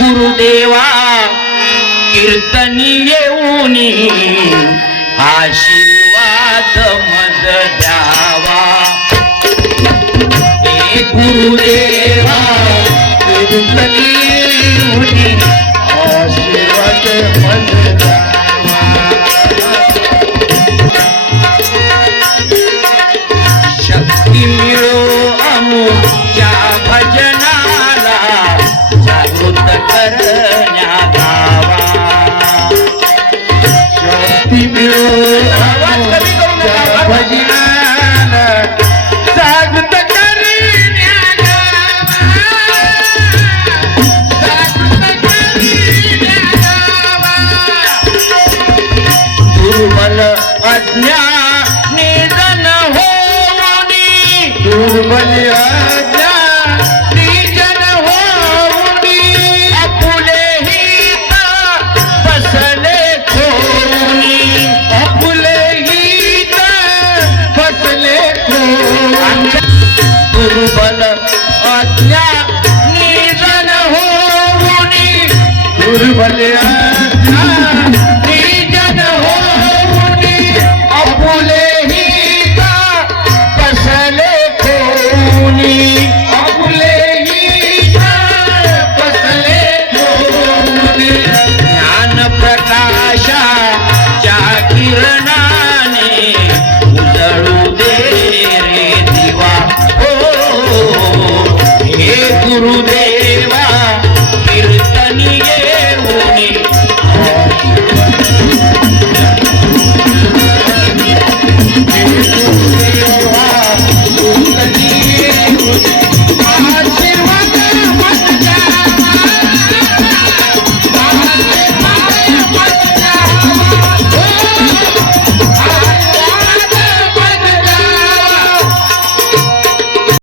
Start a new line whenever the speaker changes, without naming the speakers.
गुरुदेवा कीर्तनी येऊन आशीर्वाद मद द्यावा. हे गुरुदेवा कीर्तनी येऊन अज्ञा निधन होऊनी
दुर्बल आज्ञा निजन होऊनी.
आपुले हित बसले खोनी
आपुले हित फसले.
आमच्या दुर्बल अज्ञा निधन होऊनी
दुर्बल आज्ञा গুরুদেব।